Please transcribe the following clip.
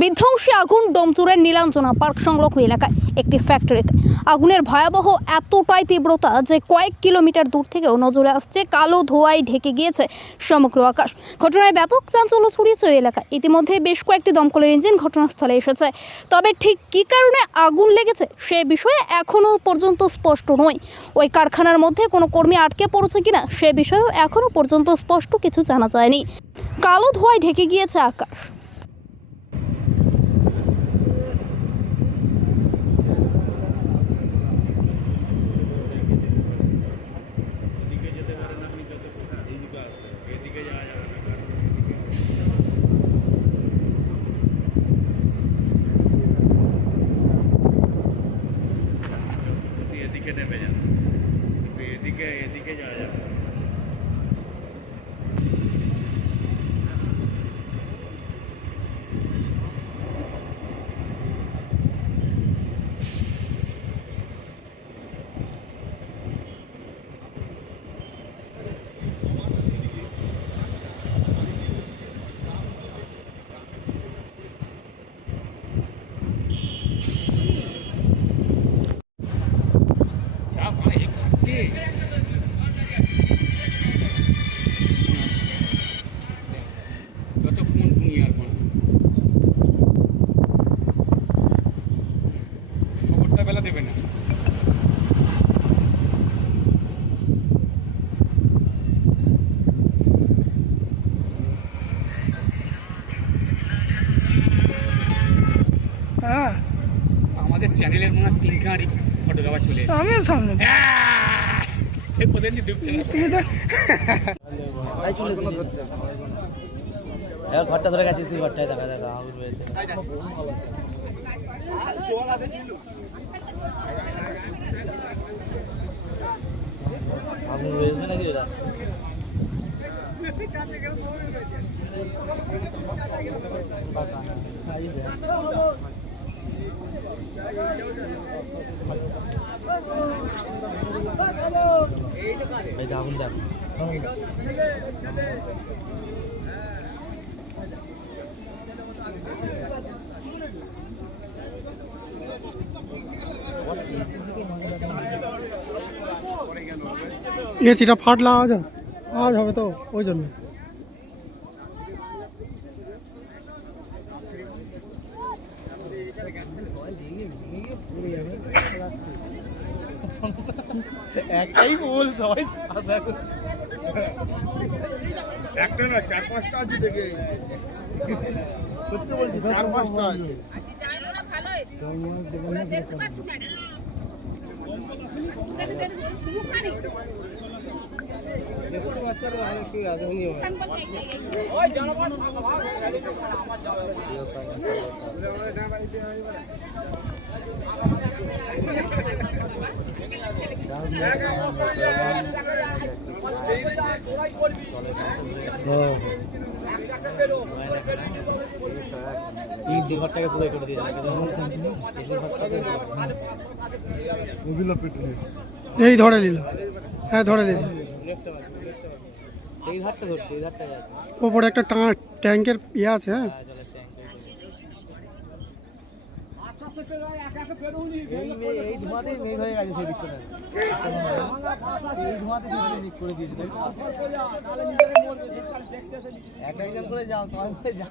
বিধ্বংসী আগুন ডোমচুরের নীলাঞ্জনা পার্ক সংলগ্ন এলাকায় একটি ফ্যাক্টরিতে। আগুনের ভয়াবহ এতটাই তীব্রতা যে কয়েক কিলোমিটার দূর থেকেও নজরে আসছে, কালো ধোঁয়ায় ঢেকে গিয়েছে সমগ্র আকাশ। ঘটনায় ব্যাপক চাঞ্চল্য ছড়িয়েছে ওই এলাকায়। ইতিমধ্যে বেশ কয়েকটি দমকলের ইঞ্জিন ঘটনাস্থলে এসেছে। তবে ঠিক কী কারণে আগুন লেগেছে সে বিষয়ে এখনও পর্যন্ত স্পষ্ট নয়। ওই কারখানার মধ্যে কোনো কর্মী আটকে পড়েছে কিনা সে বিষয়েও এখনও পর্যন্ত স্পষ্ট কিছু জানা যায়নি। কালো ধোঁয়ায় ঢেকে গিয়েছে আকাশ। এদিকে এদিকে যাওয়া যাবে হ্যাঁ। আমাদের চ্যানেলের মনে হয় তিনখানা ফটোগ্রাফার চলে এসেছে। আমিও সামনে আহ! এই প্রতিদিন ডুবছে না তুমি দেখ। এবার ঘরটা ধরে গেছে সেই ঘরটায় দেখা দেখা আগুন রয়েছে আগুন রয়েছে নাকি যে আগুন এসিটা ফাটলে হবে আওয়াজ হবে তো ওই জন্য একটাই বল সবাই একটা না চার পাঁচটা আছে দেখে সত্যি বলছি চার পাঁচটা আছে। এই ঘরটাকে পুরো করে পেটুনি এই ধরে নিল। হ্যাঁ ধরে নিয়েছে। এই ধারটা ধরছে এই ধারটা আছে ওপরে একটা ট্যাঙ্কের ইয়ে আছে হ্যাঁ। এই ধোঁয়াতেই মেঘ হয়ে গেছে সেই করে যাও, সবাই যাও।